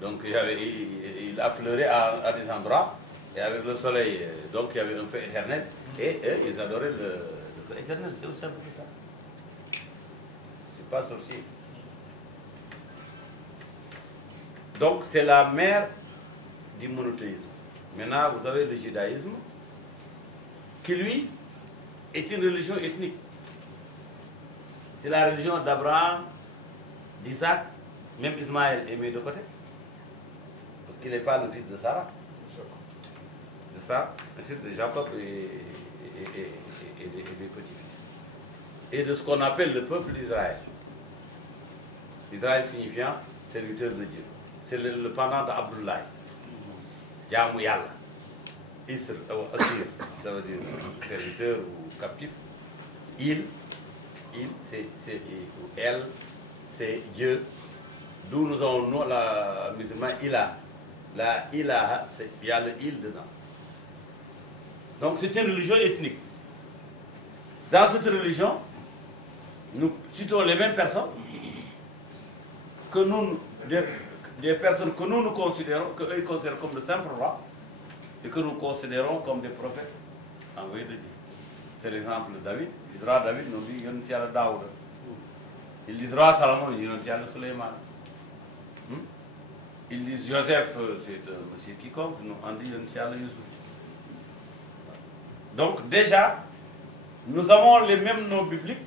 Donc il affleurait à des endroits, et avec le soleil, donc il y avait un feu éternel, et eux, ils adoraient le feu éternel. C'est aussi simple que ça. C'est pas sorcier. Donc c'est la mère du monothéisme. Maintenant, vous avez le judaïsme, qui lui est une religion ethnique. C'est la religion d'Abraham, d'Isaac, même Ismaël est mis de côté. Parce qu'il n'est pas le fils de Sarah. C'est ça, c'est de Jacob et des petits-fils. Et de ce qu'on appelle le peuple d'Israël. Israël signifiant serviteur de Dieu. C'est le pendant d'Abdoulaye. Jaamu Yàlla. Isr, Asir, ça veut dire serviteur ou captif. Il c'est elle, c'est Dieu. D'où nous avons, nous, la musulman, Ilah. La Ilaha, il y a le il dedans. Donc c'est une religion ethnique. Dans cette religion, nous citons les mêmes personnes que nous, des personnes que nous considérons, qu'eux considèrent comme de simples rois, et que nous considérons comme des prophètes envoyés de Dieu. C'est l'exemple de David. Il disent David, nous dit Yonent Yàlla Daouda. Il disent Salomon, Yonent Yàlla Souleymane. Ils disent Joseph, c'est un monsieur quiconque, nous on dit Yonent Yàlla Youssouf. Donc déjà, nous avons les mêmes noms bibliques,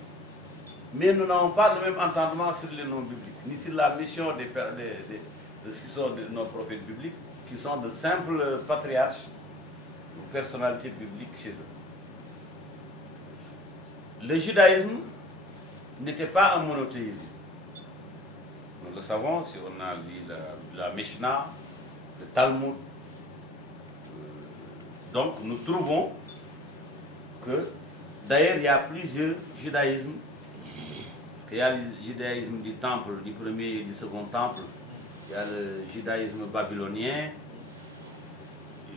mais nous n'avons pas le même entendement sur les noms bibliques, ni sur la mission de ce qui sont nos prophètes bibliques, qui sont de simples patriarches ou personnalités bibliques chez eux. Le judaïsme n'était pas un monothéisme. Nous le savons si on a lu la Mishnah, le Talmud. Donc nous trouvons que, d'ailleurs, il y a plusieurs judaïsmes. Il y a le judaïsme du temple, du premier et du second temple. Il y a le judaïsme babylonien.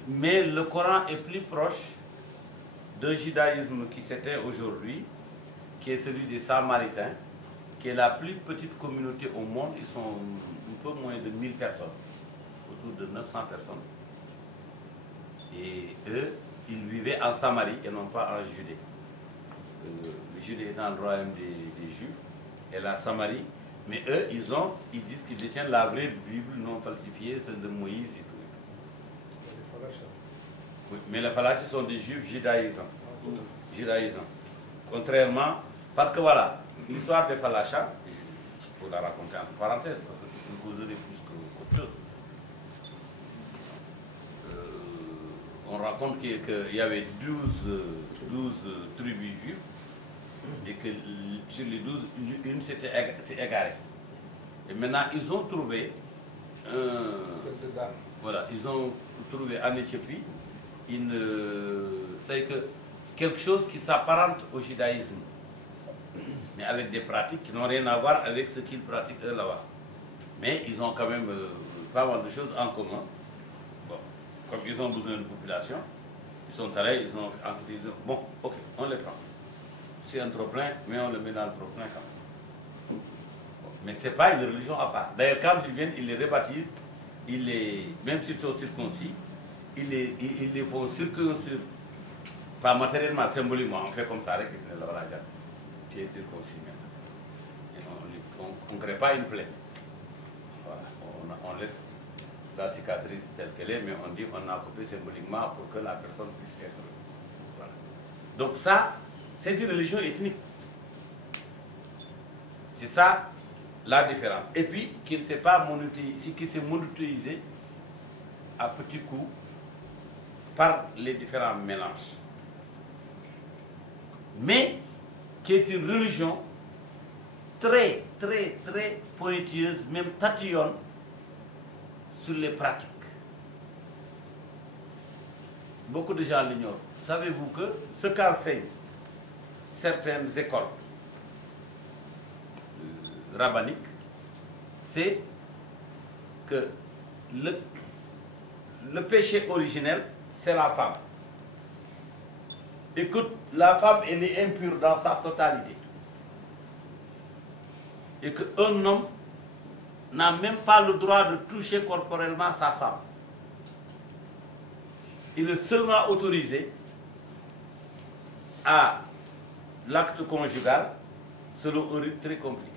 Mais le Coran est plus proche d'un judaïsme qui s'était aujourd'hui, qui est celui des Samaritains, qui est la plus petite communauté au monde. Ils sont un peu moins de 1000 personnes, autour de 900 personnes. Et eux, ils vivaient en Samarie et non pas en Judée. Le Judée étant le royaume des Juifs, et la Samarie. Mais eux, ils disent qu'ils détiennent la vraie Bible non falsifiée, celle de Moïse et tout. Oui, mais les Falachis sont des Juifs judaïsants. Contrairement, parce que voilà, l'histoire des Falachas, je peux la raconter entre parenthèses, parce que c'est une causerie plus qu'autre chose. On raconte qu'il y avait 12 tribus juives, et que sur les 12, une s'est égarée. Et maintenant, ils ont trouvé voilà, ils ont trouvé en Éthiopie quelque chose qui s'apparente au judaïsme, mais avec des pratiques qui n'ont rien à voir avec ce qu'ils pratiquent eux là-bas. Mais ils ont quand même pas mal de choses en commun. Bon, comme ils ont besoin de population, ils sont allés, ils ont enquêté, bon, ok, on les prend. C'est un trop-plein, mais on le met dans le trop-plein quand même. Bon, mais ce n'est pas une religion à part. D'ailleurs, quand ils viennent, ils les rebaptisent, même s'ils sont circoncis, ils les font circoncire, pas matériellement, symboliquement, on fait comme ça avec le qui est circoncis maintenant. On ne crée pas une plaie. Voilà, on laisse la cicatrice telle qu'elle est, mais on dit qu'on a coupé symboliquement pour que la personne puisse être. Voilà. Donc ça, c'est une religion ethnique. C'est ça la différence. Et puis, qui ne s'est pas monothéisé, qui s'est monothéisé à petits coups par les différents mélanges. Mais qui est une religion très, très, très pointilleuse, même tatillonne sur les pratiques. Beaucoup de gens l'ignorent. Savez-vous que ce qu'enseignent certaines écoles rabbiniques, c'est que le péché originel, c'est la femme. Et que la femme, elle est impure dans sa totalité. Et qu'un homme n'a même pas le droit de toucher corporellement sa femme. Il est seulement autorisé à l'acte conjugal selon un rite très compliqué.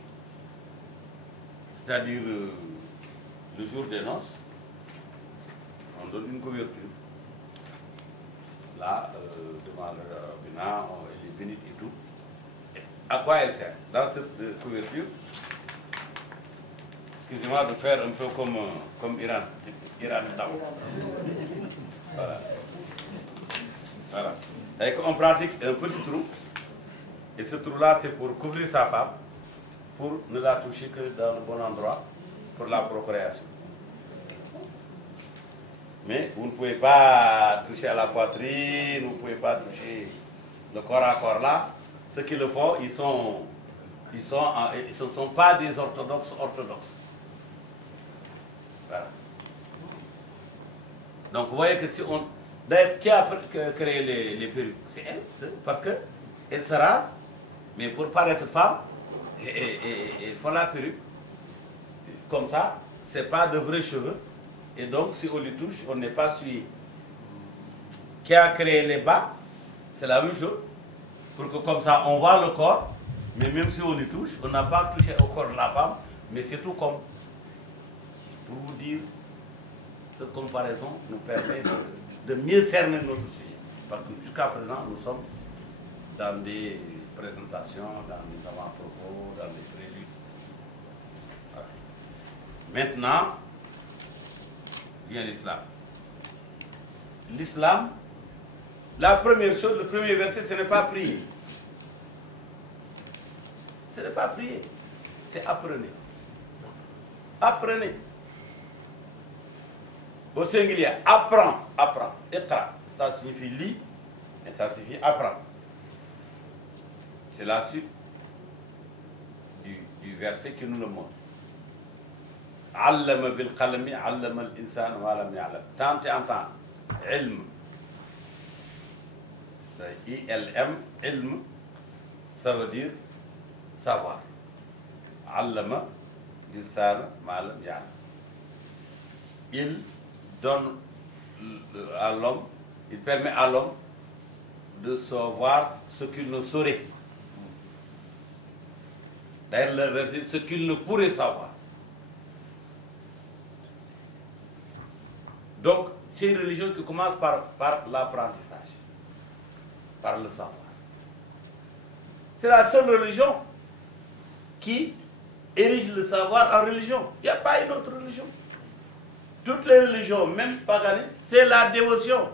C'est-à-dire le jour des noces, on donne une couverture. Là, devant le rabbinat, elle est bénite et tout. À quoi elle sert? Dans cette couverture, excusez-moi de faire un peu comme Iran. Iran voilà. Voilà. C'est-à-dire qu'on pratique un petit trou, et ce trou-là, c'est pour couvrir sa femme, pour ne la toucher que dans le bon endroit, pour la procréation. Mais vous ne pouvez pas toucher à la poitrine, vous ne pouvez pas toucher le corps à corps là. Ceux qui le font, ils ne sont pas des orthodoxes. Voilà. Donc vous voyez que si on... D'ailleurs, qui a créé les perruques? C'est elle, parce qu'elle se rase, mais pour paraître femme, ils font la perruque. Comme ça, ce n'est pas de vrais cheveux. Et donc, si on les touche, on n'est pas suivi. Qui a créé les bas, c'est la même chose. Pour que comme ça, on voit le corps, mais même si on les touche, on n'a pas touché au corps de la femme, mais c'est tout comme. Pour vous dire, cette comparaison nous permet de mieux cerner notre sujet. Parce que jusqu'à présent, nous sommes dans des présentations, dans des avant-propos, dans des préludes. Voilà. Maintenant, vient l'islam. L'islam, la première chose, le premier verset, ce n'est pas prier. Ce n'est pas prier, c'est apprenez. Apprenez. Au singulier, apprends, apprends, etra. Ça signifie lis et ça signifie apprends. C'est la suite du verset qui nous le montre. Allama bil qalami, allama al insan wa lam ya'lam. Tant et en temps, ilm. C'est I-L-M, ilm, ça veut dire savoir. Allama l'insan wa lam ya'lam. Il donne à l'homme, il permet à l'homme de savoir ce qu'il ne saurait. D'ailleurs, le verset, ce qu'il ne pourrait savoir. Donc, c'est une religion qui commence par l'apprentissage, par le savoir. C'est la seule religion qui érige le savoir en religion. Il n'y a pas une autre religion. Toutes les religions, même paganistes, c'est la dévotion.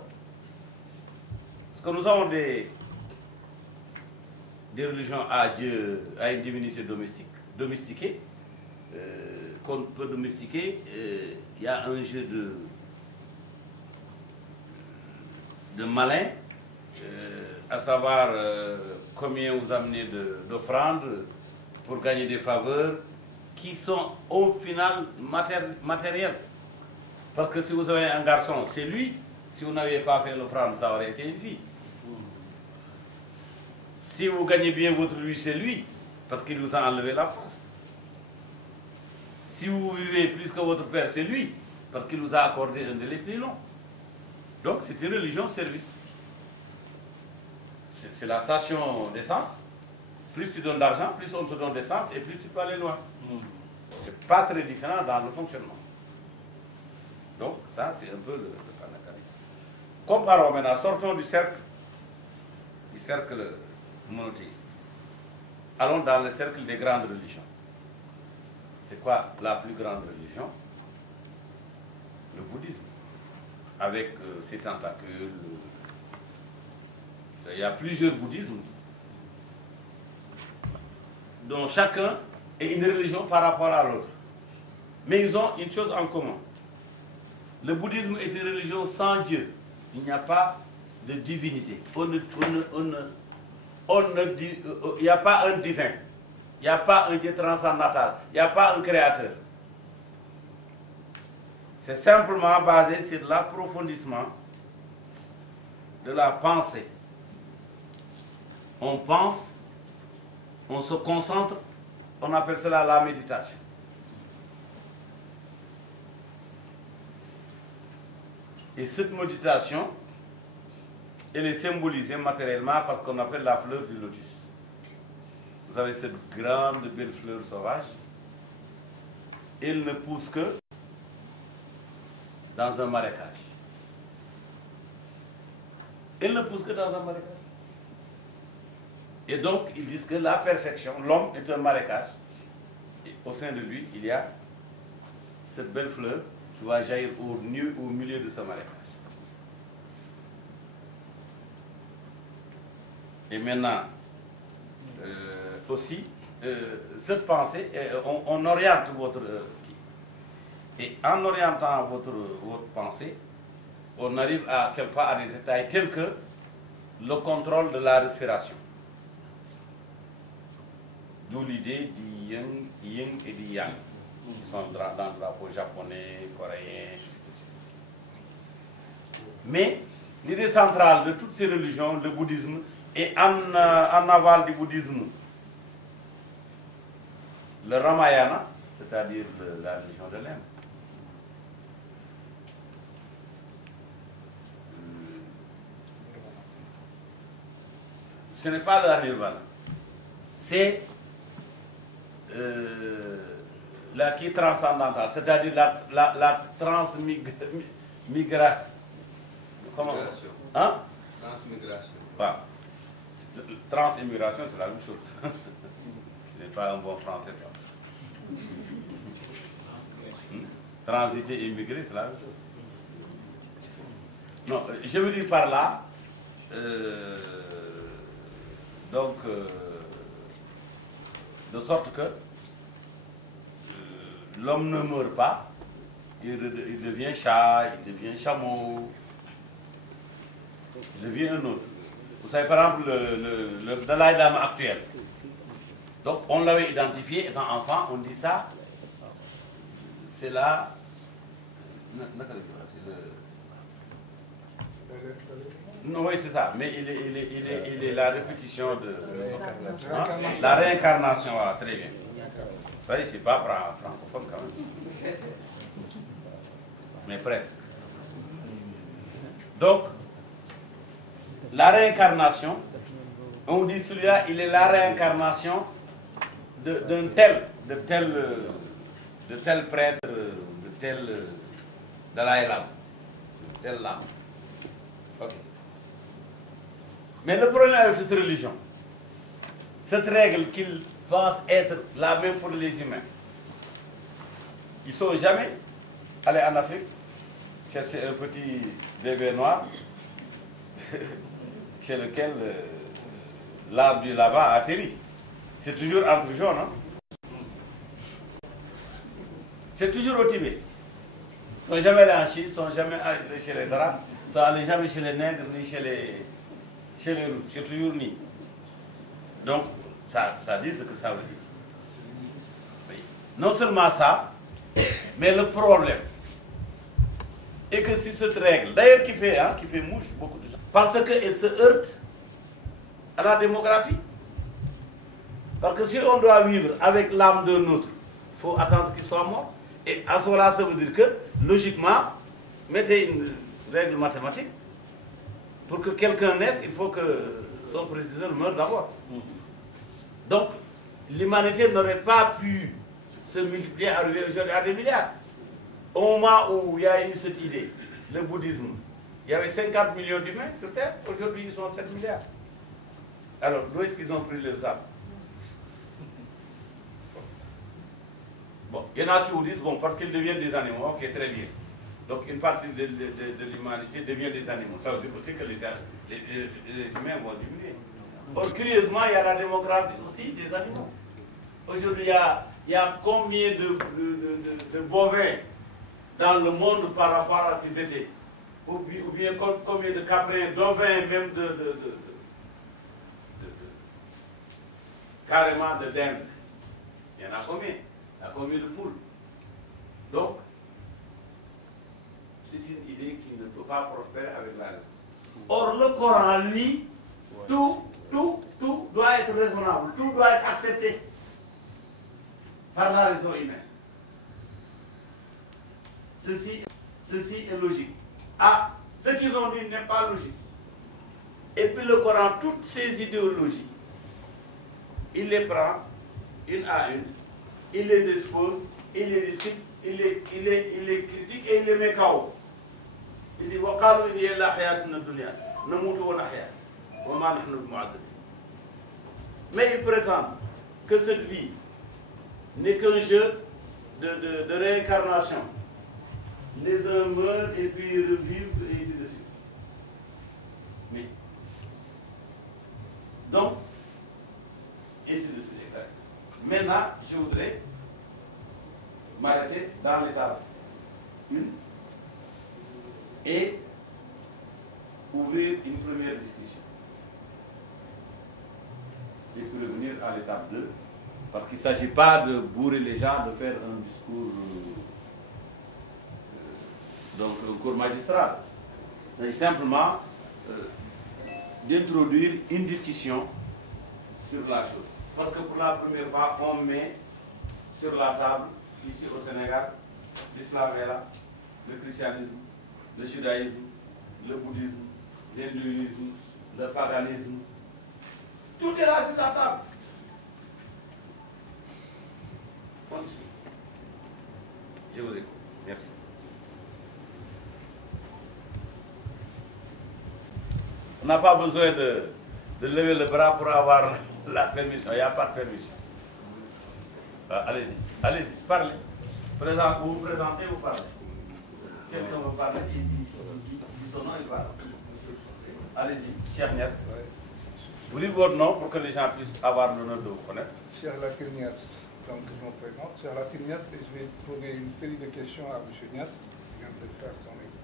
Parce que nous avons des religions à Dieu, à une divinité domestiquée, qu'on peut domestiquer. Il y a un jeu de malin, à savoir combien vous amenez d'offrandes pour gagner des faveurs, qui sont au final matérielles. Parce que si vous avez un garçon, c'est lui. Si vous n'aviez pas fait l'offrande, ça aurait été une fille. Si vous gagnez bien votre vie, c'est lui. Parce qu'il vous a enlevé la face. Si vous vivez plus que votre père, c'est lui. Parce qu'il vous a accordé un délai plus long. Donc c'est une religion service. C'est la station d'essence. Plus tu donnes d'argent, plus on te donne d'essence et plus tu peux aller loin. C'est pas très différent dans le fonctionnement. Donc, ça, c'est un peu le panafricanisme. Comparons maintenant, sortons du cercle monothéiste. Allons dans le cercle des grandes religions. C'est quoi la plus grande religion? Le bouddhisme. Avec ses tentacules. Il y a plusieurs bouddhismes, dont chacun est une religion par rapport à l'autre. Mais ils ont une chose en commun. Le bouddhisme est une religion sans Dieu. Il n'y a pas de divinité. Il n'y a pas un divin. Il n'y a pas un Dieu transcendantal. Il n'y a pas un créateur. C'est simplement basé sur l'approfondissement de la pensée. On pense, on se concentre, on appelle cela la méditation. Et cette méditation, elle est symbolisée matériellement par ce qu'on appelle la fleur du lotus. Vous avez cette grande belle fleur sauvage. Elle ne pousse que dans un marécage. Elle ne pousse que dans un marécage. Et donc, ils disent que la perfection, l'homme est un marécage. Et au sein de lui, il y a cette belle fleur qui va jaillir au milieu de ce marécage. Et maintenant, aussi, cette pensée, on oriente votre... et en orientant votre pensée, on arrive à quelquefois à des détails tels que le contrôle de la respiration. D'où l'idée du yin et du yang, qui sont dans le drapeau japonais, coréen. Mais l'idée centrale de toutes ces religions, le bouddhisme, et en aval du bouddhisme, le Ramayana, c'est-à-dire la religion de l'Inde. Ce n'est pas la nirvana, c'est la qui est transcendantale, c'est-à-dire la transmigration. Comment? Hein? Transmigration. Voilà. Transimmigration, c'est la même chose. Ce n'est pas un bon français. Transiter et immigrer, c'est la même chose. Non, je veux dire par là, de sorte que l'homme ne meurt pas, il devient chat, il devient chameau, il devient un autre. Vous savez, par exemple, le Dalai Lama actuel. Donc, on l'avait identifié étant enfant, on dit ça, c'est là. Non, oui, c'est ça, mais il est la répétition de. La réincarnation, voilà, très bien. Ça, c'est pas francophone quand même. Mais presque. Donc, la réincarnation, on dit celui-là, il est la réincarnation d'un tel prêtre, de tel Dalai Lama, tel lama. Ok. Mais le problème avec cette religion, cette règle qu'ils pensent être la même pour les humains, ils ne sont jamais allés en Afrique chercher un petit bébé noir chez lequel l'arbre du là-bas a atterri. C'est toujours entre jaunes. Hein? C'est toujours au Tibet. Ils ne sont jamais allés en Chine, ils ne sont jamais allés chez les Arabes, ils ne sont allés jamais chez les nègres, ni chez les rouges. C'est toujours ni. Donc, ça dit ce que ça veut dire. Oui. Non seulement ça, mais le problème est que si cette règle, d'ailleurs qui fait mouche beaucoup de gens, parce qu'elle se heurte à la démographie. Parce que si on doit vivre avec l'âme d'un autre, il faut attendre qu'il soit mort. Et à ce moment-là, ça veut dire que, logiquement, mettez une règle mathématique. Pour que quelqu'un naisse, il faut que son prédécesseur meure d'abord. Donc, l'humanité n'aurait pas pu se multiplier, arriver aujourd'hui à des milliards. Au moment où il y a eu cette idée, le bouddhisme, il y avait 50 millions d'humains sur Terre, aujourd'hui ils sont 7 milliards. Alors, d'où est-ce qu'ils ont pris leurs âmes? Bon, il y en a qui vous disent, bon, parce qu'ils deviennent des animaux, ok, très bien. Donc une partie de l'humanité devient des animaux. Ça veut dire aussi que les humains vont diminuer. Or, curieusement, il y a la démographie aussi des animaux. Aujourd'hui, il y a combien de bovins dans le monde par rapport à ce qu'ils étaient? Ou bien combien de caprins, d'ovins, même carrément de dingue. Il y en a combien? Il y a combien de poules? Donc, c'est une idée qui ne peut pas prospérer avec la raison. Or, le Coran, lui, tout doit être raisonnable, tout doit être accepté par la raison humaine. Ceci est logique. Ah, ce qu'ils ont dit n'est pas logique. Et puis le Coran, toutes ces idéologies, il les prend une à une, il les expose, il les discute, il les critique et il les met KO. Il dit وَقَالُوا إِنْ يَلَّا حَيَاتُنَا الدُّنْيَا نَمُوتُ وَنَحْيَا وَمَا نَحْنُ بِمُعَذَّبِينَ. Mais ils prétendent que cette vie n'est qu'un jeu de réincarnation. Les uns meurent et puis revivent et ainsi de suite. Mais, donc, ainsi de suite. Maintenant, je voudrais m'arrêter dans l'étape 1 et ouvrir une première discussion. Et puis revenir à l'étape 2, parce qu'il ne s'agit pas de bourrer les gens, de faire un discours, donc un cours magistral. C'est simplement d'introduire une discussion sur la chose. Parce que pour la première fois, on met sur la table, ici au Sénégal, l'islam est là, le christianisme, le judaïsme, le bouddhisme, l'hindouisme, le paganisme. Tout est là sur la table. Je vous écoute. Merci. On n'a pas besoin de lever le bras pour avoir la permission. Il n'y a pas de permission. Allez-y, allez-y, parlez. Vous vous présentez ou parlez. Quelqu'un veut parler, il dit son nom, il parle. Allez-y, Cheikh Niass. Vous dites votre nom pour que les gens puissent avoir l'honneur de vous connaître. Cheikh Latir Niass, donc je me présente. Cheikh Latir Niass, et je vais poser une série de questions à M. Niass, qui vient de faire son exposé.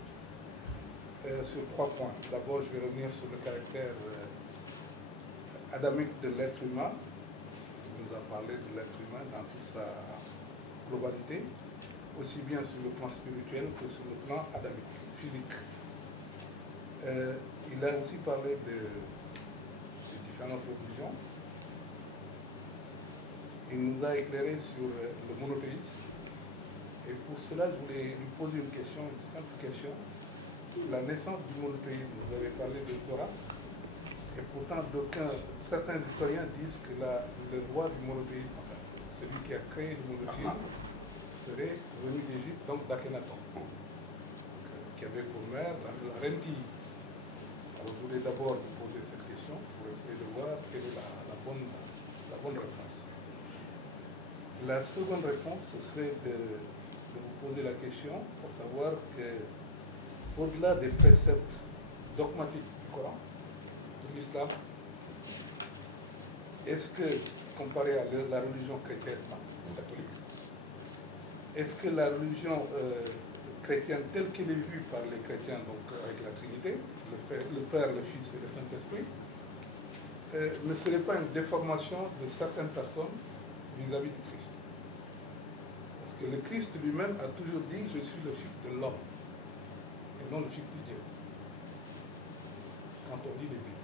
Sur 3 points. D'abord, je vais revenir sur le caractère adamique de l'être humain. Il nous a parlé de l'être humain dans toute sa globalité, aussi bien sur le plan spirituel que sur le plan adamique, physique. Il a aussi parlé de différentes religions. Il nous a éclairé sur le monothéisme. Et pour cela, je voulais lui poser une question, une simple question. La naissance du monothéisme, vous avez parlé de Zoroastre, et pourtant certains historiens disent que le roi du monothéisme, enfin, celui qui a créé le monothéisme, serait venu d'Égypte, donc d'Akhenaton, qui avait pour mère la reine Ki. Alors je voulais d'abord vous poser cette question pour essayer de voir quelle est la bonne réponse. La seconde réponse, ce serait de vous poser la question pour savoir que au-delà des préceptes dogmatiques du Coran, de l'islam, est-ce que, comparé à la religion chrétienne catholique, est-ce que la religion chrétienne telle qu'elle est vue par les chrétiens, donc avec la Trinité, le Père, le Fils et le Saint-Esprit, ne serait pas une déformation de certaines personnes vis-à-vis du Christ? Parce que le Christ lui-même a toujours dit « Je suis le Fils de l'homme ». Et non le Fils de Dieu. Quand on lit les Bibles.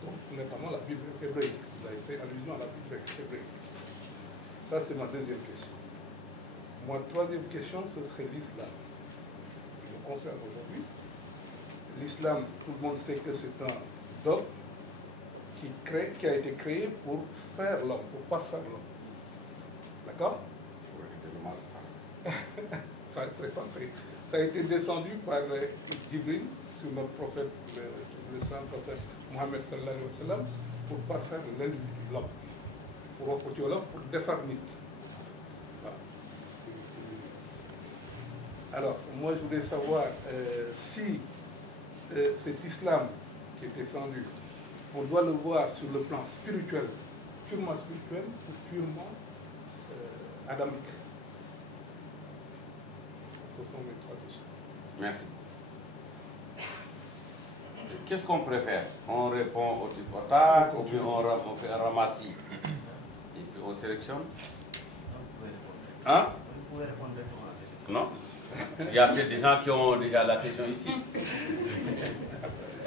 Donc, notamment la Bible hébraïque. Vous avez fait allusion à la Bible hébraïque. Ça, c'est ma deuxième question. Ma troisième question, ce serait l'islam. Qui me concerne aujourd'hui. L'islam, tout le monde sait que c'est un dogme qui a été créé pour faire l'homme, pour parfaire l'homme. D'accord? Enfin, ça a été descendu par Jibril sur notre prophète, le saint prophète Mohammed sallallahu alayhi wa sallam, pour parfaire l'homme, pour défaire nit. Voilà. Alors, moi je voulais savoir si cet islam qui est descendu, on doit le voir sur le plan spirituel, purement spirituel ou purement adamique. Ce sont mes 3 questions. Merci. Qu'est-ce qu'on préfère? On répond au tic au tac, ou bien on fait un ramassis et puis on sélectionne? Hein? Vous pouvez répondre directement à cette question. Non? Il y a peut-être des gens qui ont déjà la question ici.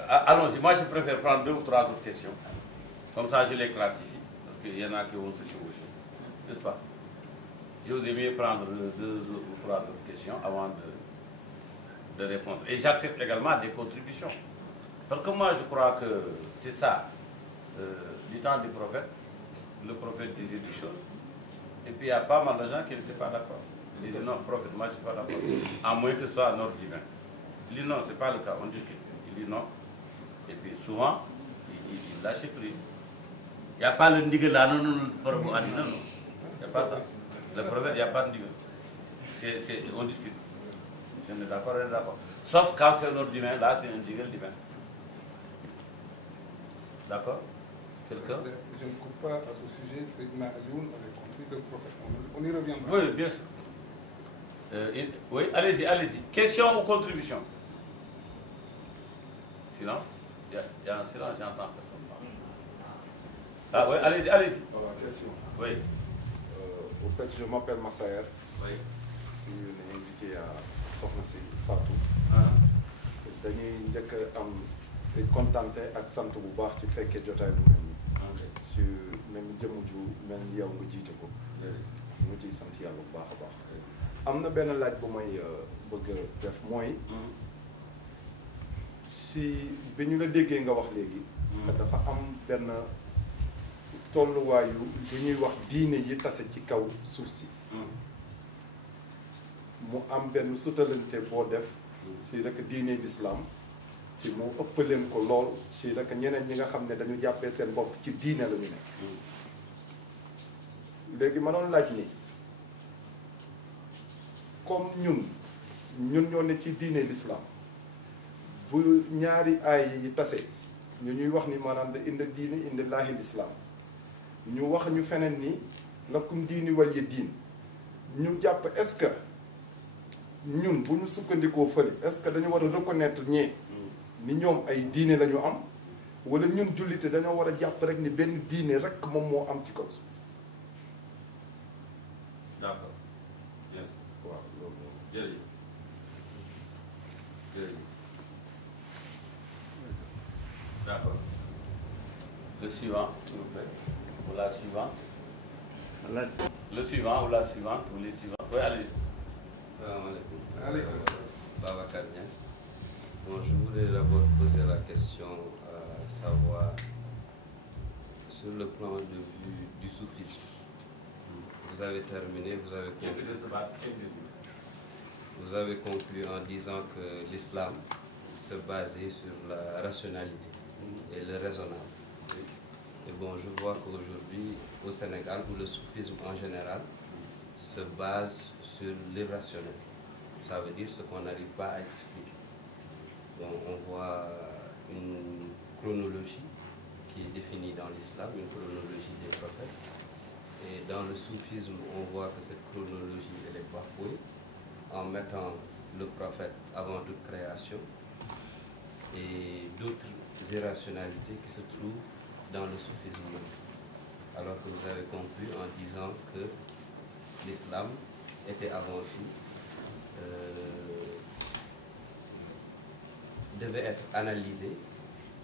Allons-y, moi je préfère prendre 2 ou 3 autres questions. Comme ça je les classifie, parce qu'il y en a qui vont se chevaucher. N'est-ce pas? Je vous ai mieux prendre 2 ou 3 autres questions avant de répondre. Et j'accepte également des contributions. Parce que moi, je crois que c'est ça. Du temps du prophète, le prophète disait des choses. Et puis il y a pas mal de gens qui n'étaient pas d'accord. Ils disaient non, prophète, moi je ne suis pas d'accord. À moins que ce soit un ordre divin. Il dit non, ce n'est pas le cas, on discute. Il dit non. Et puis souvent, il lâche prise. Il n'y a pas le ndigal là, non, non, non, non. Il n'y a pas ça. Le prophète, il n'y a pas de ndigal. On discute. Je suis d'accord, on est d'accord. Sauf quand c'est un ordre divin, là c'est un ndigal divin. D'accord? Quelqu'un? Je ne coupe pas à ce sujet, Seydina Alioune avait compris le prophète. On y reviendra. Oui, bien sûr. Oui, allez-y, allez-y. Question ou contribution? Silence? Il y a un silence, j'entends personne parler. Ah oui, allez-y, allez-y. Voilà, question. Oui. Au fait, je m'appelle Massaer. Oui. Je suis invité à Sokhna Si Fatou. dañuy njëkk a am te contenté ak sant bu baax ci fekkee jotaay bu mel nii. ci même jëmm ju mel ni yow nga jiite ko. ñu ciy sant yàlla bu baax a baax. am na benn laaj bu may bëgg a def mooy. si bi ñu la déggee nga wax léegi. dafa am benn tolluwaayu lu ñuy wax diine yi tase ci kaw suuf si. mu am benn sutalante boo def. ci rek diine l'islam ci mu ëppaleen ko lool ci rek ñeneen ñi nga xam ne dañu jàppee seen bopp ci diine la ñu nekk. léegi ma doon laaj ni comme ñun ñoo ne ci diine l'islam bu ñaari aay yi tase ñu ñuy wax ni maanaam da indi diine indi laahi l'islam ñu wax ñu feneen ni lakum diini waliya diin ñu jàpp est-ce que ñun bu ñu sukkandikoo fële est-ce que dañu war a reconnaître ñee ni ñoom ay diine la ñu am wala ñun jullite dañoo war a jàpp rek ni benn diine rek moom moo am ci kaw suuf. D'accord. Yes. waaw loolu moom. Jërëjëf. Jërëjëf. D'accord. Le suivant, s'il vous plaît. Ou la suivante. Le suivant ou la suivante, ou les suivants. Oui, allez-y. Salam alaikum. Alaikum salam. Babacar Niass. Bon, je voudrais d'abord poser la question à savoir sur le plan de vue du soufisme. Vous avez terminé, vous avez conclu en disant que l'islam se basait sur la rationalité et le raisonnable. Et bon, je vois qu'aujourd'hui, au Sénégal, où le soufisme en général se base sur l'irrationnel. Ça veut dire ce qu'on n'arrive pas à expliquer. Bon, on voit une chronologie qui est définie dans l'islam, une chronologie des prophètes. Et dans le soufisme, on voit que cette chronologie, elle est bafouée en mettant le prophète avant toute création et d'autres irrationalités qui se trouvent dans le soufisme même. Alors que vous avez conclu en disant que l'islam était avant tout, devait être analysé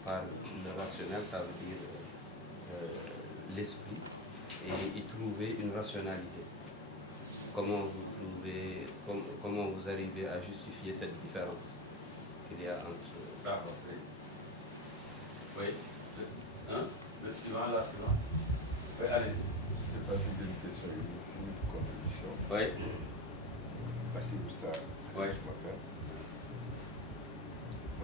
par le rationnel, ça veut dire l'esprit, et y trouver une rationalité. Comment vous arrivez à justifier cette différence qu'il y a entre... D'accord. Oui. Le suivant, la suivante. Oui, allez-y. Je ne sais pas si c'est une question ou une contribution. Oui. Merci pour ça. Oui. Je m'appelle.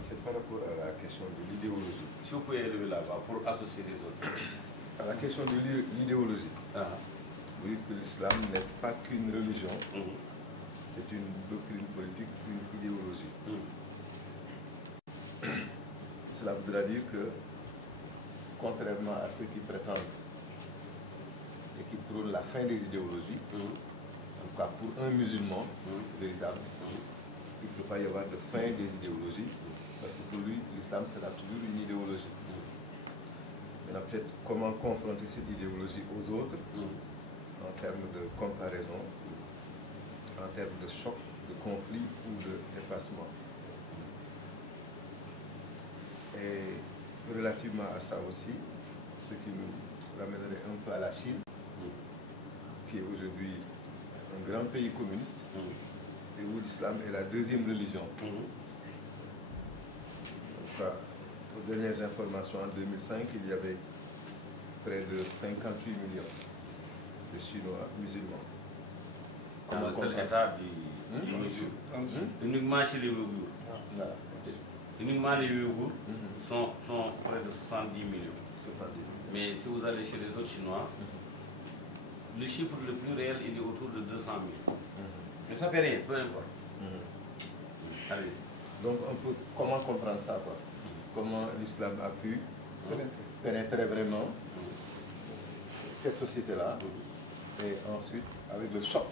C'est par rapport à la question de l'idéologie. Si vous pouvez élever là-bas pour associer les autres. À la question de l'idéologie. Vous dites que l'islam n'est pas qu'une religion, c'est une doctrine politique, une idéologie. Cela voudra dire que, contrairement à ceux qui prétendent et qui prônent la fin des idéologies, en tout cas pour un musulman véritable, il ne peut pas y avoir de fin des idéologies, parce que pour lui, l'islam sera toujours une idéologie. Maintenant, peut-être comment confronter cette idéologie aux autres, en termes de comparaison, en termes de choc, de conflit ou de dépassement. Et relativement à ça aussi, ce qui nous ramènerait un peu à la Chine, qui est aujourd'hui un grand pays communiste, et où l'islam est la deuxième religion. Enfin, aux dernières informations, en 2005, il y avait près de 58 millions de Chinois musulmans. Dans le seul état du Ouïghour. Uniquement chez les Ouïghours. Voilà. Uniquement les Ouïghours sont près de 70 millions. 70 millions. Mais si vous allez chez les autres Chinois, le chiffre le plus réel, il est autour de 200 millions. Mais ça fait rien, peu importe. Allez. Donc, comment comprendre ça, quoi? Comment l'islam a pu pénétrer vraiment cette société-là, et ensuite, avec le choc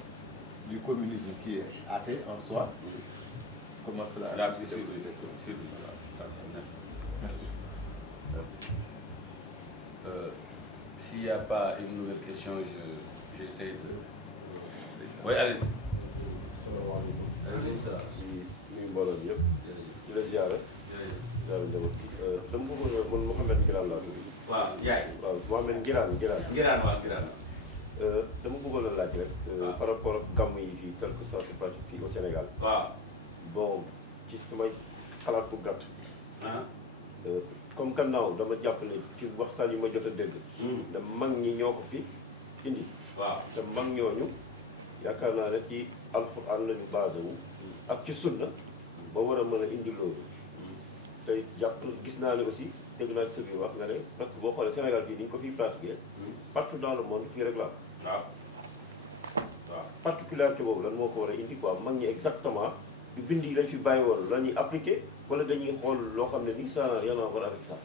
du communisme qui est athée en soi, comment cela a pu se développer. Merci. S'il n'y a pas une nouvelle question, j'essaie de... Oui, allez-y. nuyu mbooloo bi yëpp di la ziare ziare njaboot gi dama bëggoon man Mouhamed Ngiraan laa tudd. waaw yaay. waaw Mouhamed Ngiraan. dama bëggoon a laaj rek. par rapport ak gàmm yi fii tel que ça se pratique fii au Sénégal. waaw. bon ci sumay xalaat bu gàtt. ah. comme gannaaw dama jàpp ne ci waxtaan yi ma jot a dégg. da mag ñi ñoo ko fi indi. waaw te mag ñooñu yaakaar naa ne ci alxuraan lañu basé wu. ak ci sunna ba war a mën a indi loolu tey jàpp gis naa ne aussi dégg naa ci sa biir wax nga ne parce que boo xoolee Sénégal fii ni ñu ko fiy pratiquer partout dans le monde fii rek la waaw waaw particularité boobu lan moo ko war a indi quoi mag ñi exactement du bind yi lañ fi bàyyi woon la ñuy appliquer wala dañuy xool loo xam ne ni ça n'a rien à voir avec ça.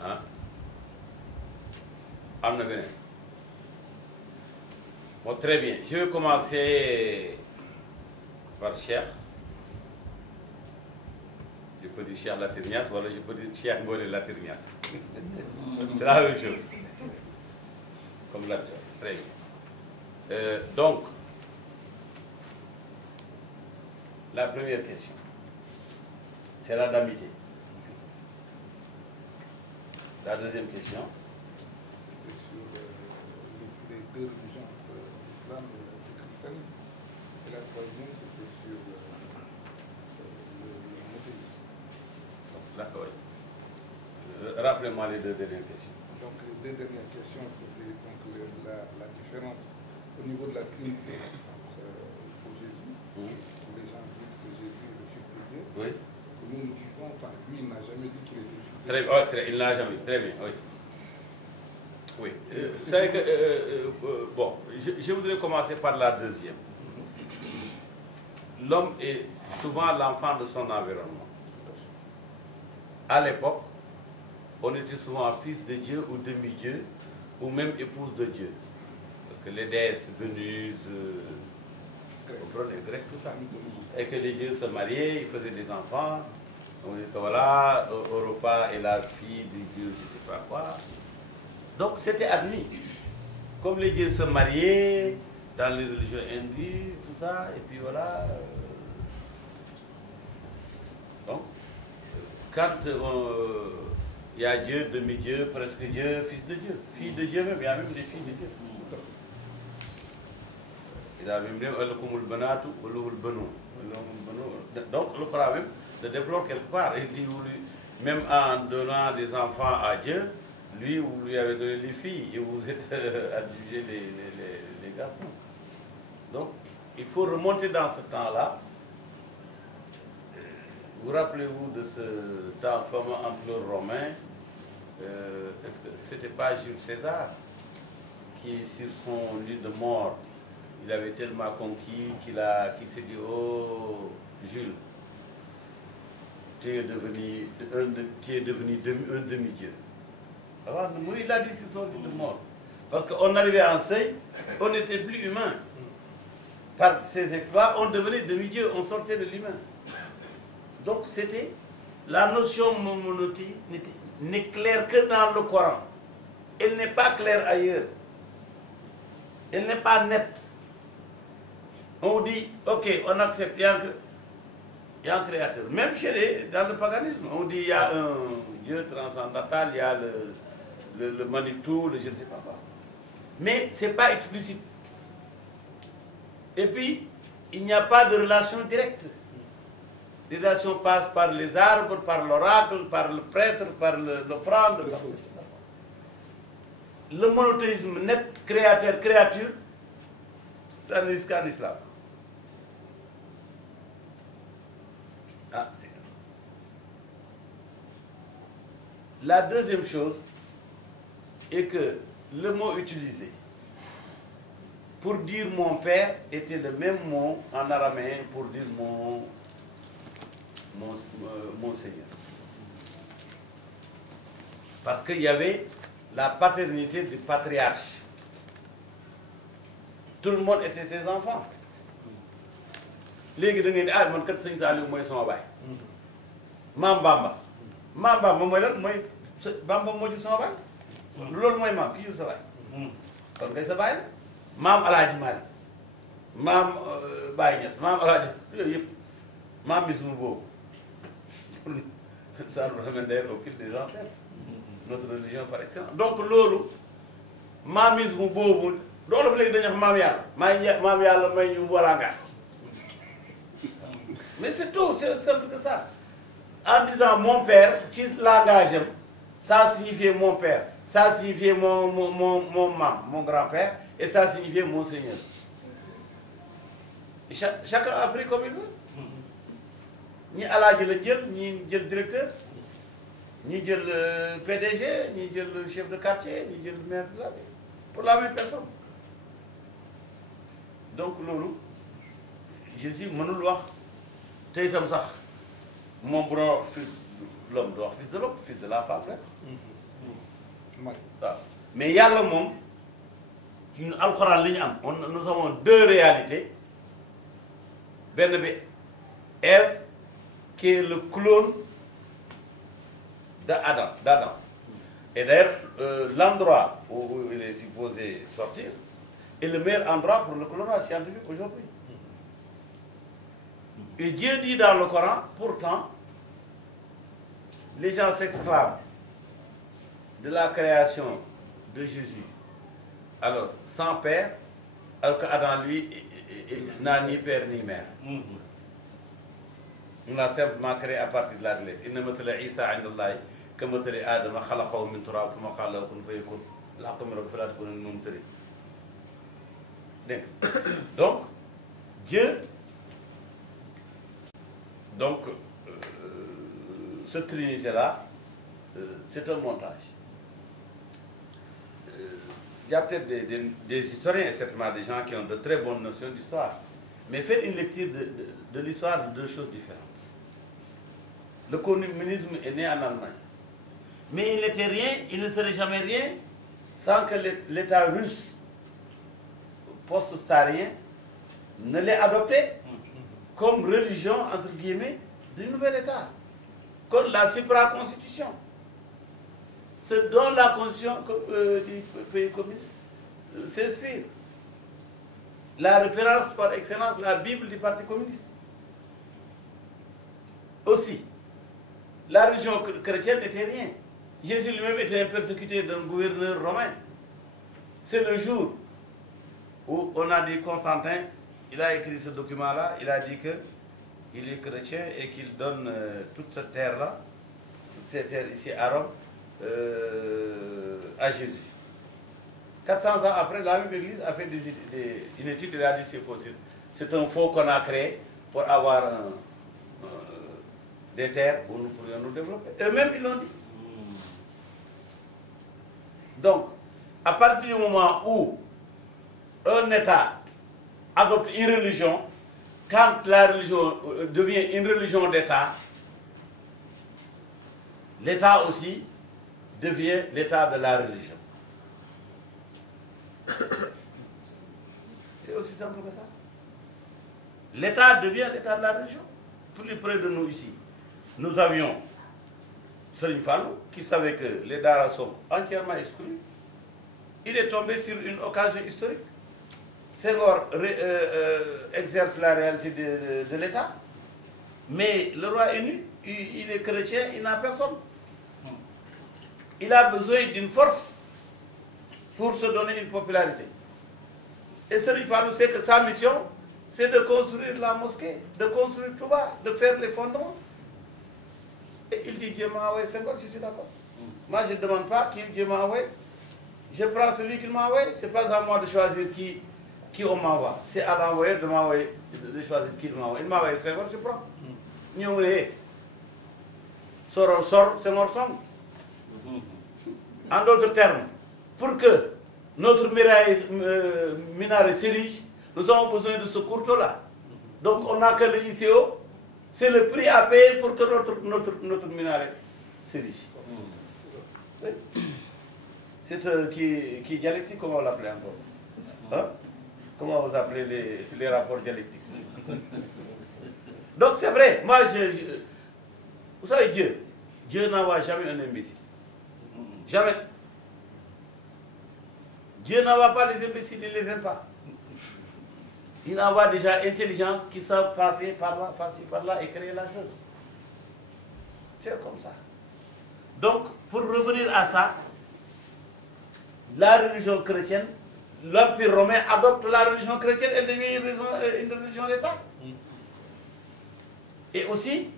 ah am na beneen. Bon, très bien. Je vais commencer par Cheikh. Je peux dire Cheikh Latirnias, voilà, je peux dire Cheikh Ngolé Latirnias. C'est la même chose. Comme l'acteur. Très bien. Donc, la première question, c'est la d'amitié. La deuxième question. C'était sur les deux religions, l'islam et le christianisme. Et la troisième, c'était sur le monothéisme. D'accord. Rappelez-moi les deux dernières questions. Donc les deux dernières questions, c'était donc la différence au niveau de la Trinité pour Jésus. Où les gens disent que Jésus est le Fils de Dieu. Oui. Nous disons, enfin, lui, il n'a jamais dit qu'il était le Fils de Dieu. Très bien, il n'a jamais dit. Très bien, oui. Oui. C'est vrai que, bon, je voudrais commencer par la deuxième. L'homme est souvent l'enfant de son environnement. À l'époque, on était souvent fils de Dieu ou demi-dieu, ou même épouse de Dieu. Parce que les déesses Vénus, les Grecs, tout ça. Et que les dieux se mariaient, ils faisaient des enfants. On dit que voilà, Europa est la fille du dieu, je ne sais pas quoi. Donc c'était admis. Comme les dieux se mariaient dans les religions hindoues, tout ça, et puis voilà. Donc, quand il y a Dieu, demi-dieu, presque Dieu, fils de Dieu, fille de Dieu même, il y a même des filles de Dieu. Il a même dit donc le Coran même le développe quelque part. Il dit, même en donnant des enfants à Dieu, lui, vous lui avez donné les filles et vous êtes adjugé les garçons. Donc, il faut remonter dans ce temps-là. Vous rappelez-vous de ce temps fameux empereur romain, est-ce que ce n'était pas Jules César qui, sur son lit de mort, il avait tellement conquis qu'il s'est dit, oh Jules, tu es devenu un demi-dieu. Alors, il a dit sur son lit de mort. Parce qu'on arrivait en seuil, on n'était plus humain. Par ces exploits, on devenait demi-dieu, on sortait de l'humain. Donc c'était, la notion monothéiste n'est claire que dans le Coran. Elle n'est pas claire ailleurs. Elle n'est pas nette. On dit, ok, on accepte, il y a un créateur. Même dans le paganisme, on dit il y a un Dieu transcendantal, il y a le Manitou, le je ne sais pas quoi. Mais ce n'est pas explicite. Et puis, il n'y a pas de relation directe. Les relations passent par les arbres, par l'oracle, par le prêtre, par l'offrande. Le monothéisme net, créateur-créature, ça n'existe qu'en islam. Ah, la deuxième chose est que le mot utilisé pour dire mon père était le même mot en araméen pour dire mon Seigneur. Parce qu'il y avait la paternité du patriarche. Tout le monde était ses enfants. Légui da ngay ni ah man kat seigne Saliou moy sama baay. Maam Bamba. Maam Bamba mooy lan mooy Bamba moo jur sama baay. Loolu mooy maam ki jur sa baay. Kon kay sa baay la. Maam Alaaji Maalik. Maam Baye Niass maam Alaaji yooyu yëpp maamisme boobu. Ça nous ramène d'ailleurs au culte des ancêtres. Notre religion par excellence. Donc loolu maamisme boobu loolu léegi dañuy wax maam yàlla maam yàlla may ñu warangaan. Mais c'est tout, c'est aussi simple que ça. En disant mon père, ci langage, ça signifiait mon père, ça signifiait mon grand-père, et ça signifiait mon Seigneur. Chacun a pris comme il veut. Ni Aladji le jël, ni le directeur, ni le PDG, ni le chef de quartier, ni le maire de la ville. Pour la même personne. Donc, loolu, Jésus mënul wax. Te itam sax moom bu doon fils de l'homme du wax fils de l'homme, fils de la femme rek. Waaw mais yàlla moom ci alxuraan li ñu am nous avons deux réalités. Benn bi Ève qui est le clone d'Adam. Et d'ailleurs l'endroit où il est supposé sortir est le meilleur endroit pour le clonage scientifique aujourd'hui. Et Dieu dit dans le Coran, pourtant, les gens s'exclament de la création de Jésus. Alors, sans père, alors qu'Adam, lui, n'a ni père ni mère. On l'a simplement créé à partir de la glaive. Inna mathala Isa indallahi ka mathali Adama khalaqahu min turab thumma qala lahu kun fayakun. La qamara fala takun mumtari. Donc, Dieu. Donc, cette trinité-là, c'est un montage. Il y a peut-être des historiens, certainement des gens qui ont de très bonnes notions d'histoire, mais faites une lecture de l'histoire de deux choses différentes. Le communisme est né en Allemagne, mais il n'était rien, il ne serait jamais rien sans que l'État russe post-starien ne l'ait adopté comme religion, entre guillemets, du nouvel État, comme la supra-constitution. Ce dont la constitution du pays communiste s'inspire. La référence par excellence, la Bible du Parti communiste. Aussi, la religion chrétienne n'était rien. Jésus lui-même était un persécuté d'un gouverneur romain. C'est le jour où on a dit Constantin, il a écrit ce document-là, il a dit qu'il est chrétien et qu'il donne toute cette terre-là, toutes ces terres ici à Rome, à Jésus. 400 ans après, la même église a fait une étude, il a dit c'est faux. C'est un faux qu'on a créé pour avoir des terres où nous pourrions nous développer. Eux-mêmes, ils l'ont dit. Donc, à partir du moment où un État adopte une religion, quand la religion devient une religion d'État, l'État aussi devient l'État de la religion. C'est aussi simple que ça. L'État devient l'État de la religion. Plus près de nous ici, nous avions Serigne Fallou qui savait que les Daara sont entièrement exclus. Il est tombé sur une occasion historique. Senghor exerce la réalité de l'État, mais le roi est nu, il est chrétien, il n'a personne. Il a besoin d'une force pour se donner une popularité. Et Serigne Fallou sait que sa mission, c'est de construire la mosquée, de construire Touba, de faire les fondements. Et il dit Dieu m'a envoyé Senghor, je suis d'accord. Moi, je ne demande pas qui Dieu m'a envoyé. Je prends celui qu'il m'a envoyé. Ce n'est pas à moi de choisir qui on m'envoie. C'est à l'envoyé de m'envoyer, de choisir qui il m'envoie. Il m'a envoyé Senghor, je prends. Nous, sort, Senghor song. En d'autres termes, pour que notre minaret s'érige, nous avons besoin de ce courteau-là. Donc on n'a que le ICO, c'est le prix à payer pour que notre minaret s'érige. Oui. C'est qui est dialectique, comment on l'appelait encore, hein? Comment vous appelez les rapports dialectiques? Donc c'est vrai, moi vous savez Dieu n'envoie jamais un imbécile. Jamais. Dieu n'envoie pas les imbéciles, il ne les aime pas. Il envoie des gens intelligents qui savent passer par là, passer par là et créer la chose. C'est comme ça. Donc, pour revenir à ça, la religion chrétienne, l'Empire romain adopte la religion chrétienne, elle devient une religion d'État. Et aussi,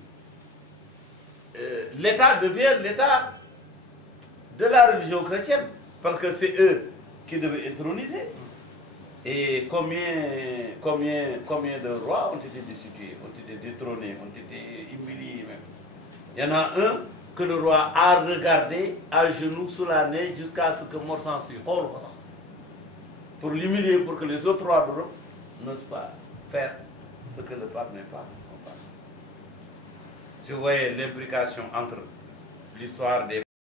l'État devient l'État de la religion chrétienne, parce que c'est eux qui devaient introniser. Et combien de rois ont été destitués, ont été détrônés, ont été humiliés même. Il y en a un que le roi a regardé à genoux sous la neige jusqu'à ce que mort s'en suive, pour l'humilier, pour que les autres rois d'Europe n'osent pas faire ce que le pape n'est pas en face. Je voyais l'imbrication entre l'histoire des